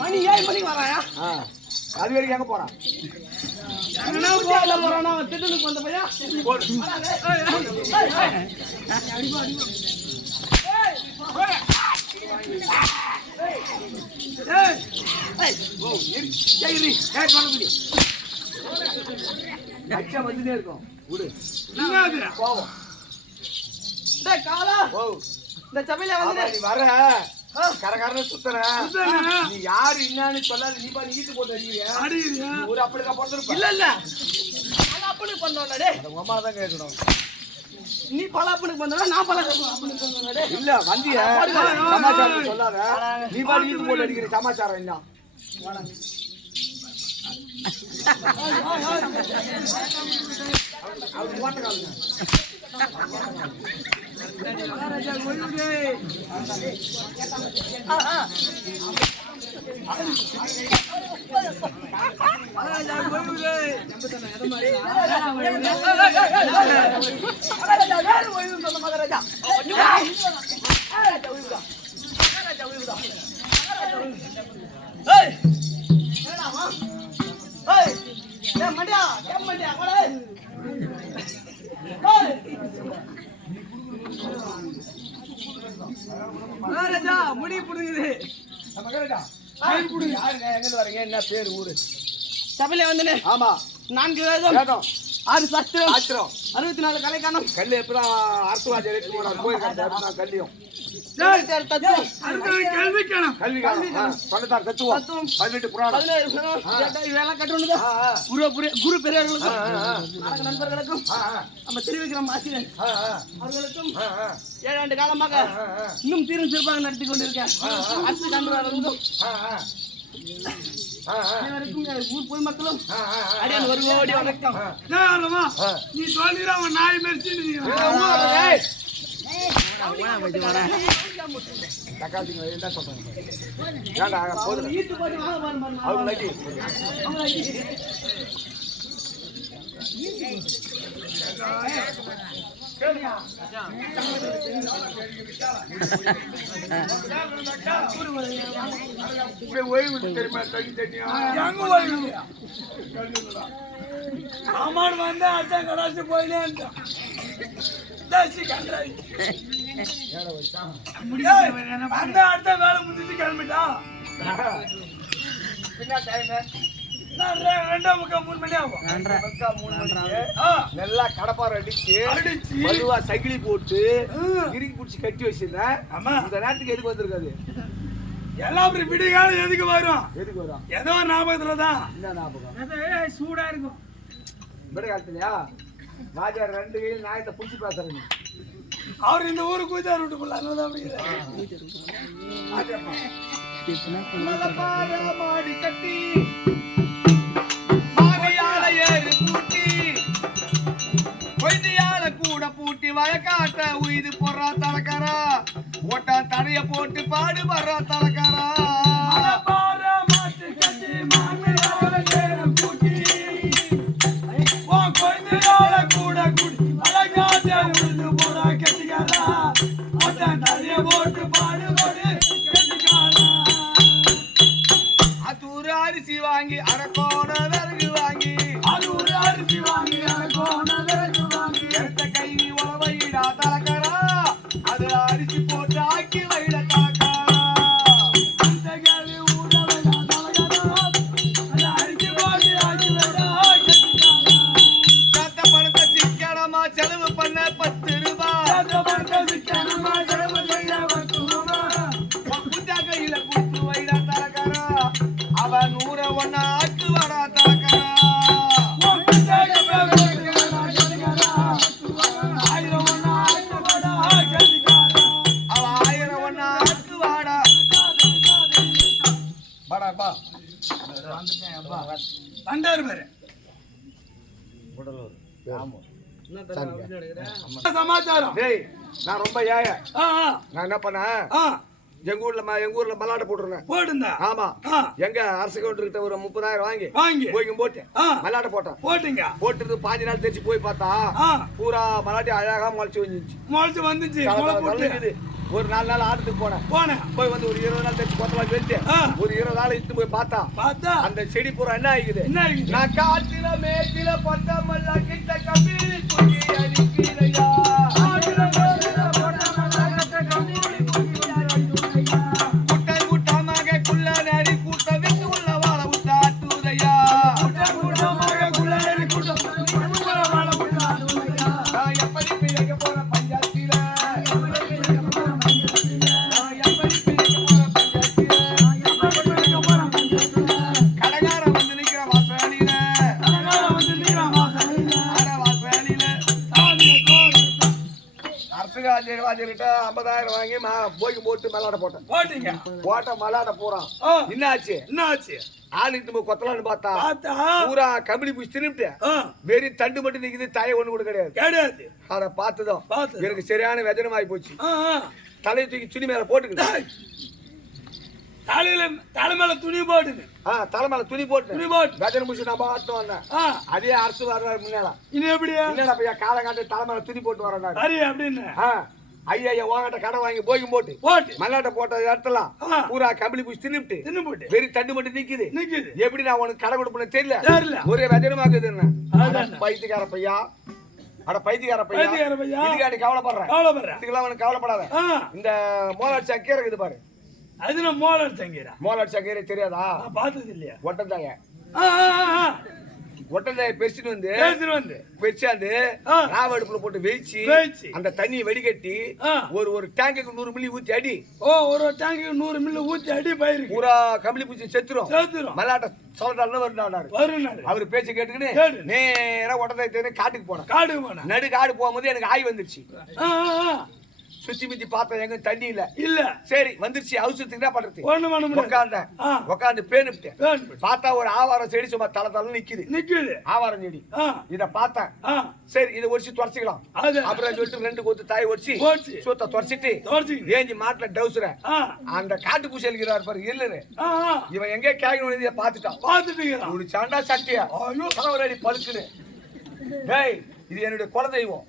மணி 7 மணிக்கு வராயா? அது வரைக்கும் எங்க போறான்? திட்டனுக்கு வந்த பையா வந்துட்டே இருக்கும். இந்த சபையில வந்து நீ வர கரகரன்னு சுத்தற, நீ யாரு என்னன்னு சொல்லாத. நீ பா நீட்டு போட்டு அடிக்கிறீங்க. ஒரு அப்படிக்கா பொறுத்திருப்ப. இல்ல பலாப்பனுக்கு பண்ணோம்டா டேய். உங்க அம்மா தான் கேட்கணும். நீ பலாப்பனுக்கு பண்ணா நான் பலாப்பனுக்கு பண்ணோம்டா டேய். இல்ல வந்தியா சமாச்சாரம் சொல்லாத. நீ பா நீட்டு போட்டு அடிக்கிற சமாச்சாரம் என்ன? அவர் வாட்டகாலுங்க. ராஜா கோயிலுக்கு ராஜா கோயிலுக்கு முடி புடுங்குது. என்ன பேரு ஊரு? சபையில வந்து ஆமா 4 வேதம் 6 சாஸ்திரம் 64 கலைக்கானம் கல்லு எப்பதான் அரசுவாஜர் எடுத்து போனார் கோயில் கட்ட கல்லியும் குரு பெரியவர்களுக்கும் நண்பர்களுக்கும் நம்ம தெரிவிக்கிறோம் ஆசிரியர் அவர்களுக்கும் 7 ஆண்டு காலமாக இன்னும் சீரும் சிறப்பாக நடத்தி கொண்டிருக்கேன். அரசு கண்டு ஊர் பொதுமக்களும் அடியான் வருவோடி வணக்கம். நீ சொல்லிடுற அவன் நாய் மெரிச்சு அம்மான் வந்து அர்த்தம் கடாச்சு போயினே அந்த அடுத்த வேலை முடிச்சு கிளம்பிட்டான். நல்லா கடப்பாறை அடிச்சு வலுவா சகிலி போட்டு இறுக்கி பிடிச்சி கட்டி வச்சிருந்தேன். இந்த நேரத்துக்கு எதுக்கு வந்திருக்காது? எல்லாம் விடிகாலம் எதுக்கு வரும்? எதுக்கு வரும்? ஏதோ ஒரு ஞாபகத்துலதான். என்ன ஞாபகம்? சூடா இருக்கும். விட காலத்துலயா ராஜா 2 கையில் நாயத்தை புடிச்சு பேசுறேன். அவர் இந்த ஊருக்கு கூத்தார் விட்டு போல அதனால அப்படிங்கிறாரு. மாடி கட்டி மாடியால ஏறு பூட்டி கொய்தியால கூட பூட்டி வயக்காட்ட உயிது போடுறா தலக்காரா ஓட்டா தடைய போட்டு பாடு வர்றா தலக்காரா அதூரு அரிசி வாங்கி அரக்கோண விறகு வாங்கி அதூரு அரிசி வாங்கி அரக்கோண விறகு வாங்கி எடுத்த கை உழவையிடா தலக்காரா அது அரிசி போட்டு ஆக்கி வைட தலக்காரா அந்த கவி ஊடவடா தலகாரா அது அரிசி போட்டு ஆக்கி வைடா சத்த பணத்தை சிக்கனமா செலவு பண்ண 10 ரூபாய் அந்த பணத்தை சிக்கனமா செலவு செய்ய 10 ரூபாய் புஞ்சா கையில கொடுத்து வைடா தலக்காரா அவன் 100 ஒண்ணா ஆக்கு வரா தலக்காரா சமாச்சாரம் நான் ரொம்ப ஏய நான் என்ன பண்ணேன் எங்க ஊர்ல மல்லாட்டை போட்டுருந்தேன் போட்டுந்தா ஆமா எங்க அரசு கவுண்டர் கிட்ட ஒரு 30,000 வாங்கி போட்டேன் மல்லாட்டை போட்டேன் போட்டீங்க போட்டு 5 நாள் தேய்ச்சி போய் பார்த்தா பூரா மல்லாட்டி அழகா முளைச்சு வந்துச்சு ஒரு 4 நாள் ஆடுறதுக்கு போனேன் போய் வந்து ஒரு 20 நாள் தேய்ச்சி கொத்தலாம் வெட்டு ஒரு 20 நாள் இட்டு போய் பார்த்தா அந்த செடி பூரா என்ன ஆகிக்குது நான் காட்டில மேட்டில பட்ட மல்லா கிட்ட கம்பி தூக்கி அடிக்கிறையா கிட்ட 50,000 வாங்கி போய்க்கு போட்டு மல்லாட போட்ட மல்லாட போறான் என்னாச்சு ஆளுக்கு கொத்தலான்னு பார்த்தா பூரா கம்பளி பூச்சி தின்னுட்டு வெறும் தண்டு மட்டும் நிக்குது தாயை ஒண்ணு கூட கிடையாது அத பார்த்ததும் எனக்கு சரியான வெஜனமாயி போச்சு தலையை தூக்கி துணி மேல போட்டுக்கிட்டு தலை மேல துணி போட்டு வெஜன முடிச்சு நான் பாட்டு வந்தேன் அதே அரசு வர்றாரு முன்னால இன்னும் எப்படியா என்னடா காலை காட்டு தலை மேல துணி போட்டு வரேன் அப்படின்னு ஐயா வாங்கிட்ட கடை வாங்கி போய்க்கும் போட்டு மல்லாட்டை போட்ட இடத்துல பூரா கம்பளி பூச்சி தின்னுட்டு வெறும் தண்டு மட்டும் நிக்குது எப்படி நான் உனக்கு கடை கொடுப்பேன்னு தெரியல ஒரே வெஜனமாக்குது என்ன பைத்தியக்கார பையா பைத்தியக்கார பையா இதுக்காண்டி கவலைப்படுறேன் இதுக்கெல்லாம் உனக்கு கவலைப்படாத இந்த மோலாட்சி அக்கீரை இருக்குது பாரு அது நான் மோலாட்சி அக்கீரை தெரியாதா பார்த்தது இல்லையா ஒட்டந்தாய பெருசுன்னு வந்து பெருசாந்து ராவ அடுப்புல போட்டு வெயிச்சு அந்த தண்ணியை வடிகட்டி ஒரு டேங்குக்கு 100 மில்லி ஊத்தி அடி ஒரு டேங்குக்கு 100 மில்லி ஊத்தி அடி பயிர் பூரா கம்பளி பூச்சி செத்துரும் மல்லாட்ட சொல்றாரு வருநாடு அவரு பேச்சு கேட்டுக்கின்னு நேரா ஒட்டந்தாய காட்டுக்கு போனேன் நடு காடு போகும்போது எனக்கு ஆய் வந்துருச்சு சுத்தி மித்தி பார்த்தா எங்க தண்ணி இல்ல சரி வந்துருச்சு அவசரத்துக்கு என்ன பண்றது உட்காந்து பேனுட்டேன் பார்த்தா ஒரு ஆவாரம் செடி சும்மா தலை நிக்குது ஆவாரம் செடி இத பார்த்தேன் சரி இதை ஒடிச்சு துடைச்சிக்கலாம் அப்புறம் சொல்லிட்டு 2 கொத்து தாய் ஒடிச்சு சூத்த துடைச்சிட்டு ஏஞ்சி மாட்டுல டவுசுற அந்த காட்டு பூச்சி எழுக்கிறாரு பாரு இல்லரு இவன் எங்க கேட்கணும் இதை பாத்துட்டான் ஒரு சாண்டா சட்டியா ஒரு அடி பழுக்குன்னு டேய் இது என்னுடைய குலதெய்வம்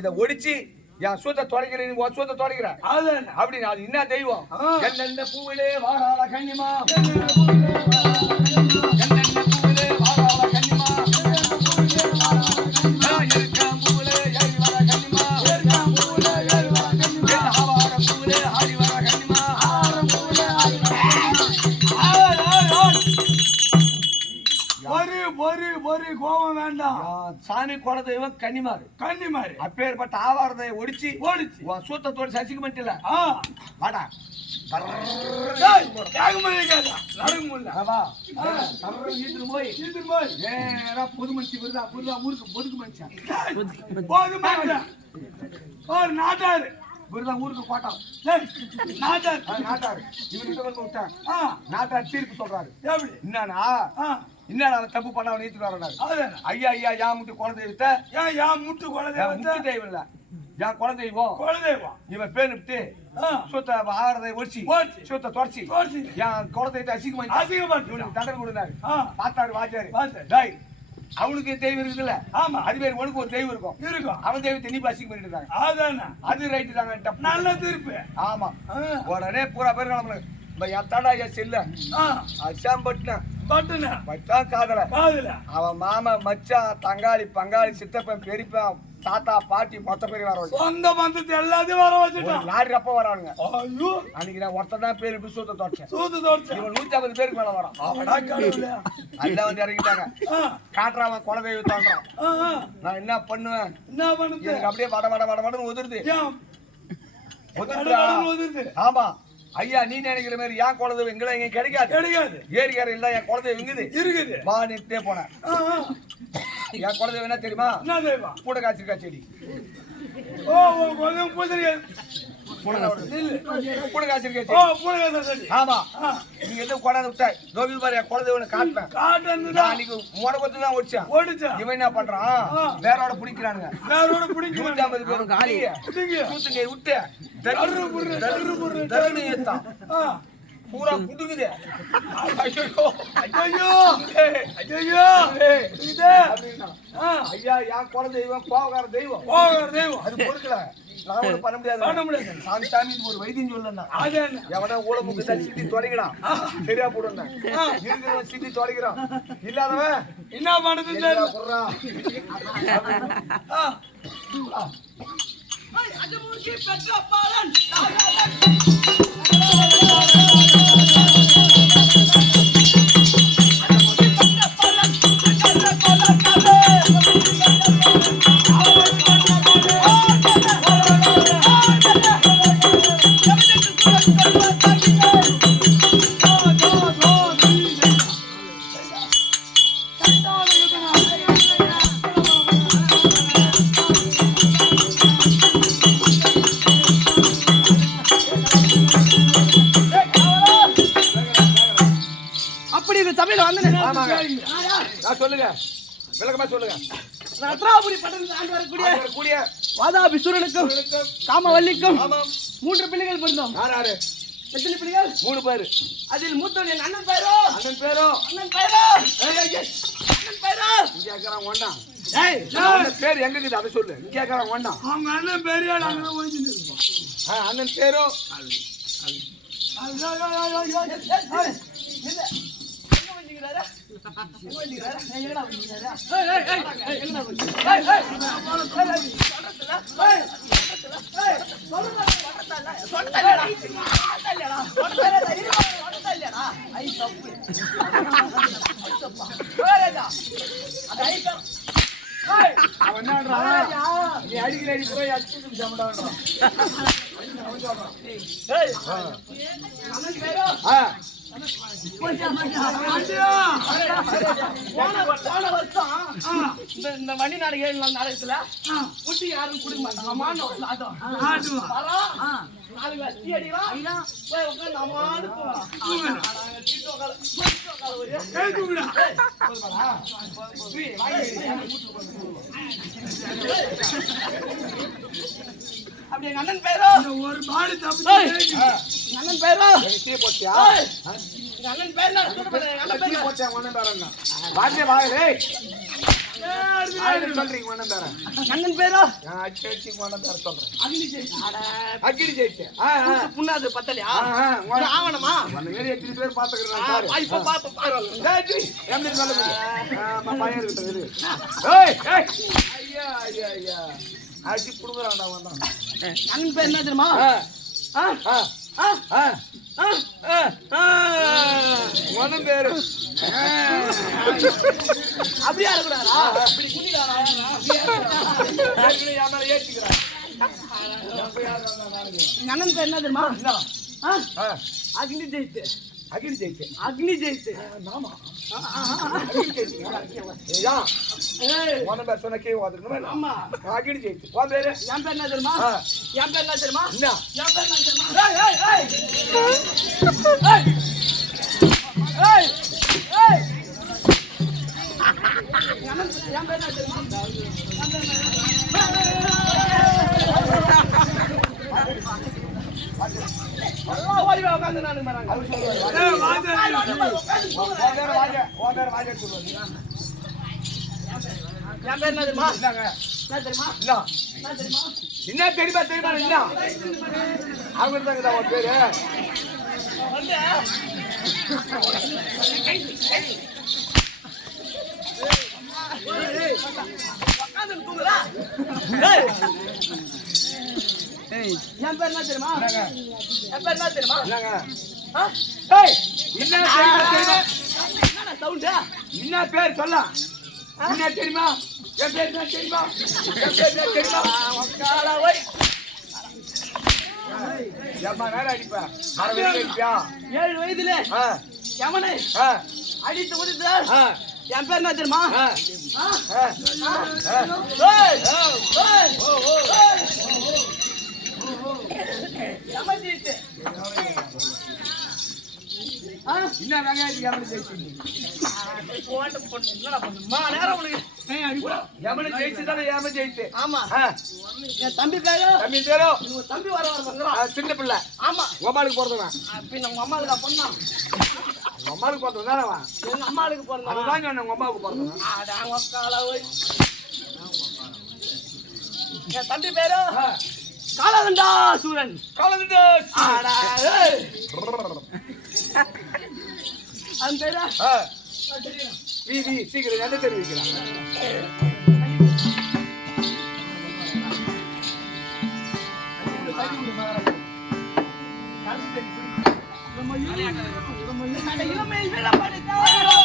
இதை ஒடிச்சு என் சூத்த தொலைக்கிறேன் சூத்த தொலைக்கிற அப்படின்னு அது என்ன தெய்வம் என்னென்ன பூவிலே வாராள கன்னிமா என்னென்ன பூவிலே வாராள கன்னிமா இருக்காம் பூவிலே ஏறி வர கன்னிமா ஆவாரம் பூவிலே ஆடி வர கன்னிமா ஒரு கோபம் வேண்டாம் சாமி குல தெய்வம் கன்னிமாரு அப்பேற்பட்ட ஆவாரத்தை ஒடிச்சு உன் சூத்தத்தோடு சசிக்க மாட்டில வாடா பொது மனுஷன் ஊருக்கு பொதுக்கு மனுஷன் நாட்டாரு ஊருக்கு போட்டான் நாட்டாரு இவர்கிட்ட வந்து விட்டான் நாட்டார் தீர்ப்பு சொல்றாரு என்னடா தப்பு பண்ண அவன் நீத்து வராரு ஐயா யா முட்டு குலதெய்வத்தை முட்டு தெய்வம் இல்ல என் குலதெய்வம் இவன் பேர் விட்டு சுத்த ஆகிறதை ஒடிச்சு சுத்த தொடச்சி என் குலதெய்வத்தை அசிங்கமா தண்டனை கொடுத்தாரு பார்த்தாரு வாச்சாரு அவனுக்கு தெய்வம் இருக்குல்ல அது பேர் உனக்கு ஒரு தெய்வம் இருக்கும் அவன் தெய்வத்தை நீ அசிங்கம் பண்ணிட்டு இருக்காங்க அது ரைட்டு தாங்க நல்ல தீர்ப்பு ஆமா உடனே பூரா பேர் கிளம்புறாங்க எத்தாடா செல்ல காதல அவன் மாமா மச்சான் தங்காளி பங்காளி சித்தப்பன் பெரியப்பன் தாத்தா பாட்டி மொத்த பேர் வர சொந்த பந்தத்தை எல்லாத்தையும் வர வச்சுட்டான் லாரி அப்ப வரானுங்க அன்னைக்கு நான் ஒருத்தர் தான் பேர் இப்படி சூத்த தோட்டேன் இவன் 150 பேருக்கு மேல வரான் அதுதான் வந்து இறங்கிட்டாங்க காட்டுறான் குல தெய்வத்தான்றான் நான் என்ன பண்ணுவேன் எனக்கு அப்படியே வடன்னு உதிருது ஆமா ஐயா நீ நினைக்கிற மாதிரி என் குலதெய்வம் எங்களை எங்க கிடைக்காது ஏரிக்கார இல்ல என் குலதெய்வம் இருக்குது வா நிட்டே போனேன் என் குலதெய்வம் என்ன தெரியுமா பூட காய்ச்சிருக்கா செடி ஆமா நீங்க எதுவும் கொண்டாந்து விட்ட கோவில் பாரு என் குலதெய்வம் காட்டுறேன் முடக்கத்து தான் ஒடிச்சான் இவன் என்ன பண்றான் வேறோட பிடிக்கிறானுங்க 150 பேர் விட்டு பூரா புடுங்குது ஐயா என் குல தெய்வம் கோவக்கார தெய்வம் அது பொறுக்கல நான் பண்ண முடியாது சாமி ஒரு வைத்தியம் சொல்லணும் எவனா ஊழமுக்கு சிட்டி தொடங்கிறான் சரியா போடுங்க இருக்கிறவன் சிட்டி தொடங்கிறான் இல்லாதவன் என்ன பண்ணுது சொல்லுங்க விளக்கமா சொல்லுங்க ரத்னாபுரி பட்டணத்தில் வரக்கூடிய வாதாபிசூரனுக்கும் காமவல்லிக்கும் 3 பிள்ளைகள் பிறந்தோம் எத்தனை பிள்ளைகள் 3 பேர் அதில் மூத்தவன் என் அண்ணன் பேரோ கேக்குறான் ஒண்ணா பேர் எங்க இருக்குது அதை சொல்லு கேக்குறான் ஒண்ணா அவங்க அண்ணன் பேரு அண்ணன் பேரோ அவன் நீ அடிக்கடி அடி போய் அடிச்சு சமடான்றான் இந்த வண்டி நாடு 7 நாள் நாடகத்துல குட்டி யாரும் குடிக்க மாட்டாங்க 4 வட்டி அடிக்கலாம் போய் உட்காந்து அம்மானு போவான் அப்படி எங்க அண்ணன் பேரோ ஒரு பாடி தப்பு அண்ணன் பேரோ போட்டியா அண்ணன் பேர் அண்ணன் போச்சா அண்ணன் பேரா வாடே வாடே சொல்றீங்க அண்ணன் பேரா அண்ணன் பேரா அடிச்சு அண்ணன் பேர சொல்றேன் அகிடி ஜெயிச்சே புண்ணாது பத்தலையா ஆவணமா அந்த ஏரியா 3 பேர் பாத்துக்கறாங்க இப்ப பாரு ஜெயிச்சி எப்படி சொல்லுங்க பையன் இருக்குது ஏய் ஐயா அடி புடுங்கறான்டா வந்தான் அண்ணன் பேர் என்ன தெரியுமா ஒண்ணு பேரு அப்படியே இருக்கக்கூடாதா? இப்படி குனிடானா? என் மேல ஏத்திக்கிறான். எங்க அண்ணன் பேர் என்ன தெரியுமா? ஆ, அக்னி ஜெயித்து. அகில் ஜெயித்து. அக்னி ஜெயித்து. ஆமா. ஏய்யா, உன் பேர் சொன்ன கீழே வாதுக்கணுமா? ஆமா. அகில் ஜெயித்து. உன் பேரு? என் பேர் என்ன தெரியுமா? என் பேர் என்ன தெரியுமா? என்ன? என் பேர் என்ன தெரியுமா? ஏய் ஏய் ஏய் ஏய் ஏய் என் பேர் என்ன தெரியுமா? எல்லாம் ஓடி வா உட்கார்ந்து நானு மறாங்க. அவர் சொல்லுவாரு. உன் பேர் வாஜா சொல்லுவாரு. என் பேர் என்ன தெரியுமா? என்னங்க? என்ன தெரியுமா? என்ன? என்ன தெரியுமா? என்ன தெரியுமா தெரியுமா என்ன? அவங்க தாங்க உன் பேரு. வந்து உட்கார்ந்து தூங்குறா. ஏய் என் பேர் என்ன தெரியுமா? என் பேர் என்ன தெரியுமா? என்னங்க? ஆ? ஏய், என்ன தெரியுமா தெரியுமா? என்னடா சவுண்ட்? என்ன பேர் சொல்ல? என்ன தெரியுமா? என் பேர் என்ன தெரியுமா? என் பேர் என்ன தெரியுமா? உக்காடா ஓய். ஏம்மா நேரம் அடிப்பா? அரை வயசுல அடிப்பியா? 7 வயதிலே ஆ, எவனை ஆ, அடித்து உதித்து ஆ, என் பேர் என்ன தெரியுமா? ஆ, ஆ? ஆ, ஆ? ஆ. ஏய் ஏய் ஏய் எமர்ஜென்சி. ஆ? என்ன வெங்காயத்துக்கு எவனை ஜெயிச்சிங்க? போட்டு போட்டு என்னடா பண்ணுமா நேரம் உனக்கு? ஏய் அடிப்பா. எவனை ஜெயிச்சுதானே ஏம ஜெயித்து? ஆமா. ஆ, என் தம்பி பேரு தம்பி பேரும் உங்க தம்பி வர பண்றான். சின்ன பிள்ளை. ஆமா. உமாளுக்கு பிறந்தவன். பின்ன உங்க அம்மாவுக்கு பொண்ணா? உங்க அம்மாளுக்கு பிறந்தவன் தானே அவன்? எங்க அம்மாவுக்கு பிறந்தா? அதுதான் சொன்னேன் உங்க அம்மாவுக்கு பிறந்தவன். அட உக்கால ஓய். என் தம்பி பேரு ஆ, காலகண்டா சூரன். கலந்துட்டு அட ஏய் அந்த பேரா? ஆ, வீதி சீக்கிரம் என்ன தெரிவிக்கிறான்? அட இளமை வீரம் படைத்தவரோ.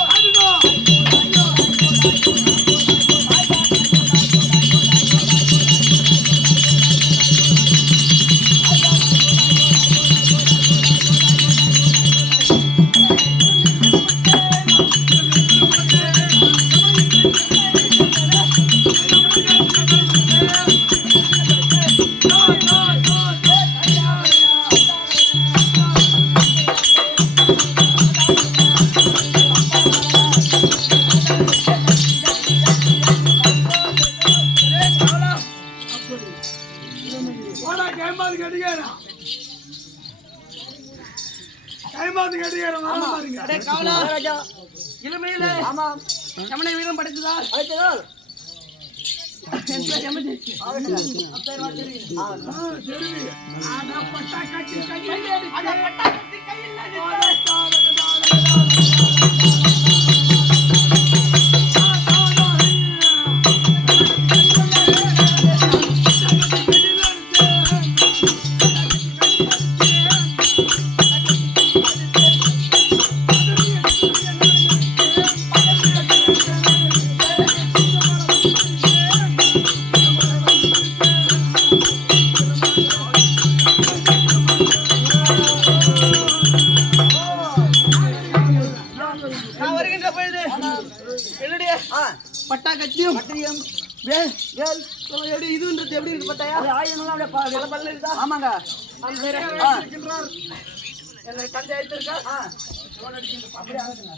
போடா கைமாது கட்டிக்கிறேன். கைமாது கட்டிக்கிறேன். பாருங்க. அடே காவலா ராஜா இளமையிலே ஆமா எமனை வீரம் படைத்ததால் அழைத்ததால் என் பேர் எமர்ஜென்சி. அப்பேர் வாத்திரி. சரி. ஆனா பட்டா கட்டி கையில் அட பட்டா கட்டி கையில் நான் வருகின்ற பொழுது என்னுடைய பட்டா கட்சியும் எப்படி இதுன்றது எப்படி இருக்கு பட்டாயா? ஆயுதங்கள்லாம் அப்படியே பல்ல இருக்கா? ஆமாங்க. அந்த பேரு என்னை தந்தை அழைத்திருக்கா? அப்படியே ஆகுதுங்க.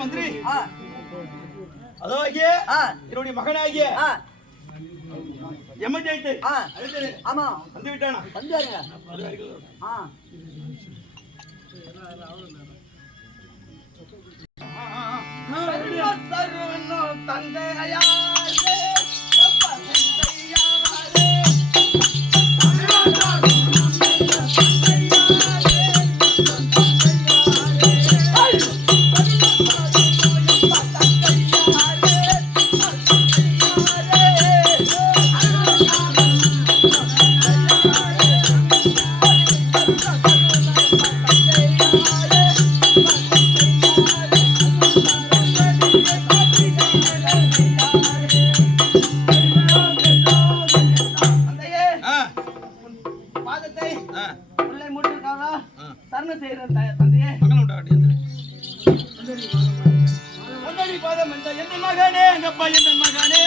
மந்திரி அதோ என்னுடைய மகனாகிய எமர்ஜென்சி ஆமா வந்து விட்டானா? வந்தாருங்க. தந்தையாரே மந்த எந்த மகனே எங்கப்பா எந்த மகனே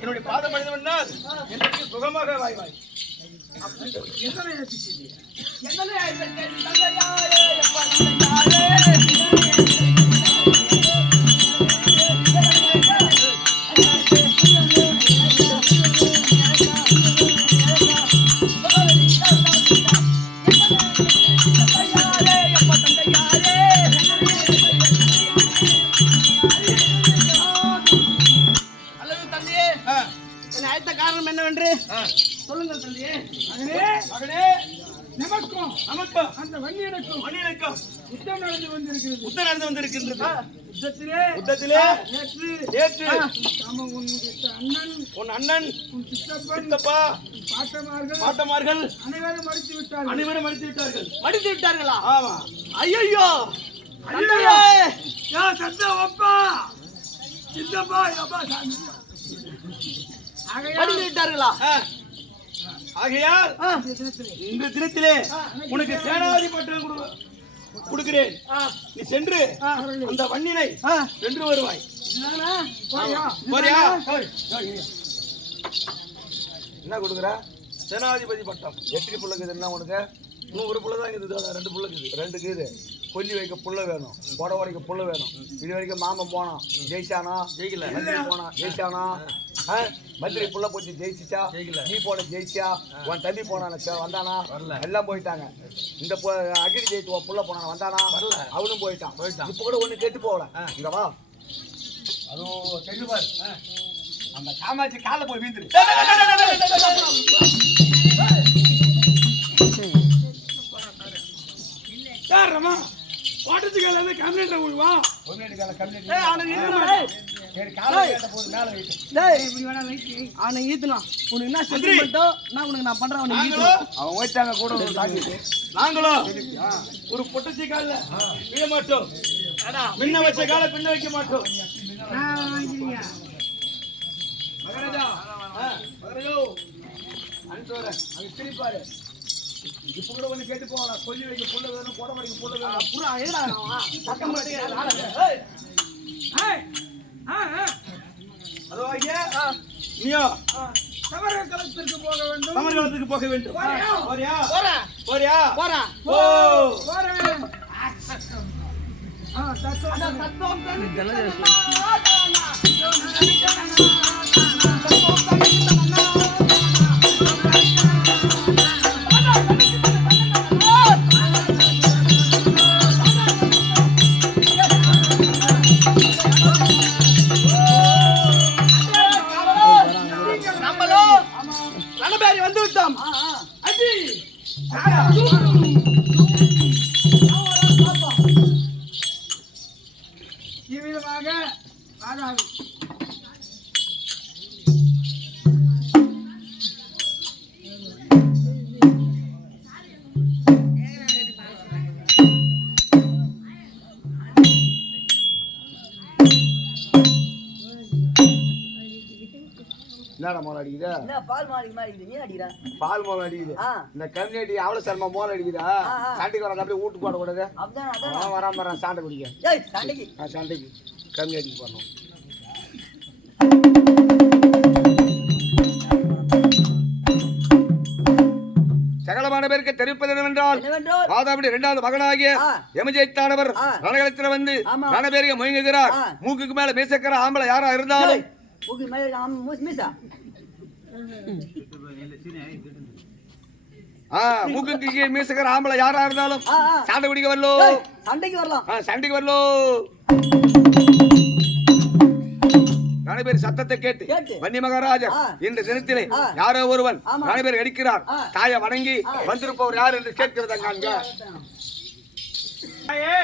என்னுடைய பாதம் அடைந்தவனால் எனக்கு சுகமாக வாய்வாய் காரணம் என்னவென்று சொல்லுங்கள் தந்தையே. மகனே நமக்கும் அந்த வன்னியனுக்கும் யுத்தம் நடந்து வந்திருக்கின்றது. யுத்தத்திலே நேற்று உன் அண்ணன் உன் சித்தப்பா பாட்டமார்கள் அனைவரும் மடித்து விட்டார்களா? ஆமா. ஐயோ சத்தம் அப்பா சித்தப்பா அப்பா விட்டார்களா? ஆகையால் இந்த தினத்திலே உனக்கு சேனாதி பட்டம் கொடுக்கிறேன். நீ சென்று அந்த வன்னினை வென்று வருவாய். என்ன கொடுக்குற? சேனாதிபதி பட்டம். எத்தனை புள்ளக்குது? என்ன உனக்கு? இன்னும் ஒரு புள்ள தான் இருக்குது. 2 புள்ளக்குது. 2 கீது. கொல்லி வைக்க புள்ள வேணும், கொடை உடைக்க புள்ள வேணும். இது வரைக்கும் மாமன் போனான், ஜெயிச்சானா? ஜெயிக்கல. போனான், ஜெயிச்சானா? மந்திரி புள்ள போச்சு, ஜெயிச்சிச்சா? நீ போன ஜெயிச்சா? உன் தம்பி போனான வந்தானா? எல்லாம் போயிட்டாங்க. இந்த அகிரி ஜெயித்து புள்ள போனான வந்தானா? அவனும் போயிட்டான். இப்ப கூட ஒண்ணு கேட்டு போகல. இங்க வா, அதுவும் தெளிவாரு. அந்த காமாட்சி கால போய் வீந்துரு. ரமா வாட்டத்துக்கால கம்ப்ளைண்ட் வா. நாங்களும் ஒரு பொட்டச்சி கால விட மாட்டோம். முன்ன வச்ச கால பின்ன வைக்க மாட்டோம். மகராஜா திருப்பாரு. இப்ப கூட ஒண்ணு கேட்டு போகலாம். கொல்லி வைக்க புள்ள வேணும், கொடை வரைக்க புள்ள வேணும். நீயோ சமரகலத்துக்கு போக வேண்டும். சமரகலத்துக்கு போக வேண்டும். போறியா? வந்து விட்டோம். இவ்விதமாக ஆகாது. என்னடா மோள அடிக்குதா? என்ன பால் மாடி அடிக்குது? நீ அடிக்குறா? பால் மோள அடிக்குது. இந்த கம்யூனிட்டி அவ்வளவு சர்மா மோள அடிக்குதா? சாண்டிக்கு வராத அப்படியே ஊட்டு போட கூடாது. அதான் வராம சாண்டை குடிக்க. ஏய் சாண்டைக்கு. சாண்டைக்கு கம்யூனிட்டிக்கு போறோம். சகலமான பேருக்கு தெரிவிப்பது என்னவென்றால் ராதாவுடைய 2வது மகனாகிய யமஜெயித்தானவர் ரணகளத்தில் வந்து ரணபேரிய முயங்குகிறார். மூக்குக்கு மேல மீசக்கிற ஆம்பளை யாரா இருந்தாலும் மூக்குக்கு மீசக்கிற ஆம்பளை யாரா இருந்தாலும் சண்டை குடிக்க வரலோ. சண்டைக்கு வரலோ. ரணபேரி சத்தத்தை கேட்டு வன்னி மகாராஜா இந்த தினத்திலே யாரோ ஒருவன் ரணபேரி அடிக்கிறார். தாயை வணங்கி வந்திருப்பவர் யார் என்று கேட்கிறத காண்க. தாயே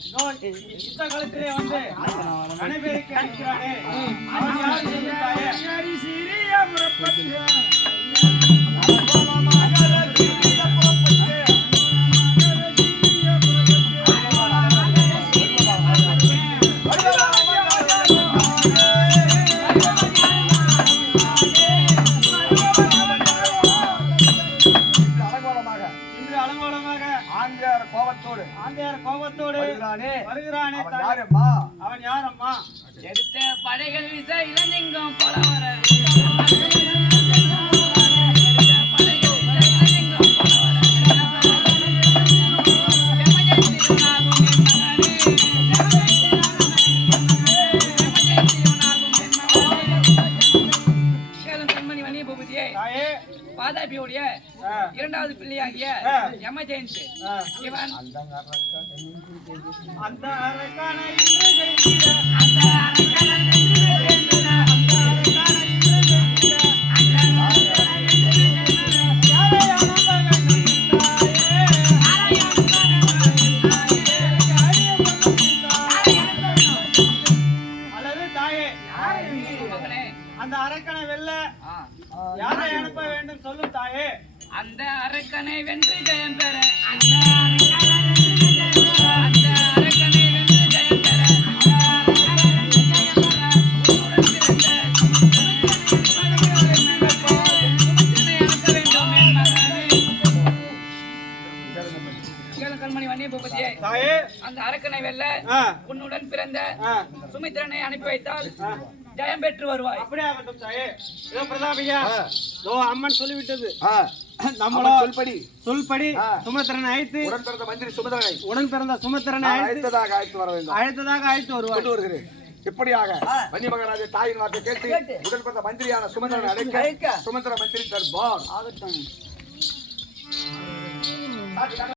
யுத்த காலத்திலே வந்து அனைவருக்கு அனுப்பினானே அவன் யார் சொல்லுத்தாயே சிறிய புறப்பட்டு கோபத்தோடு வருகிறானே அவன் யாரம்மா எடுத்த படைகள் விச இளநெங்கும் போல வர பாதாபியுடைய இரண்டாவது பிள்ளையாகிய யமஜெயந்த் இவன் அந்த அரக்கனை இன்று ஜெயிக்கிற அந்த அரக்கனை இன்று ஜெயிக்கிற அந்த அரக்கனை இன்று ஜெயிக்கிற யாரை அனுப்ப வேண்டும் தாயே அல்லது தாயே அந்த அரக்கனை வெல்ல யாரை அனுப்ப வேண்டும் சொல்லும் தாயே அந்த அரக்கனை வென்று ஜெயம் பெற அந்த அரக்கனை வென்று ஜெயம் பெற கண்மணி வன்னிய பூபதியே தாயே அந்த அரக்கனை வெல்ல உன்னுடன் பிறந்த சுமித்திரனை அனுப்பி வைத்தால் ஜெயம் பெற்று வருவாய். அப்படியே ஆகட்டும் தாயே. இதோ பிரதாபியா அம்மன் சொல்லிவிட்டது. நம்மளோ சொல்படி சுமத்திரனை அழைத்து உடன் பிறந்த சுமத்திரனை அழைத்ததாக அழைத்து வருவார். இப்படியாக வன்னி மகாராஜா தாயின் வார்த்தை கேட்டு உடன் பிறந்த மந்திரியான சுமந்திரனை அழைக்க சுமந்திர மந்திரி தர்பார் ஆகட்டும்.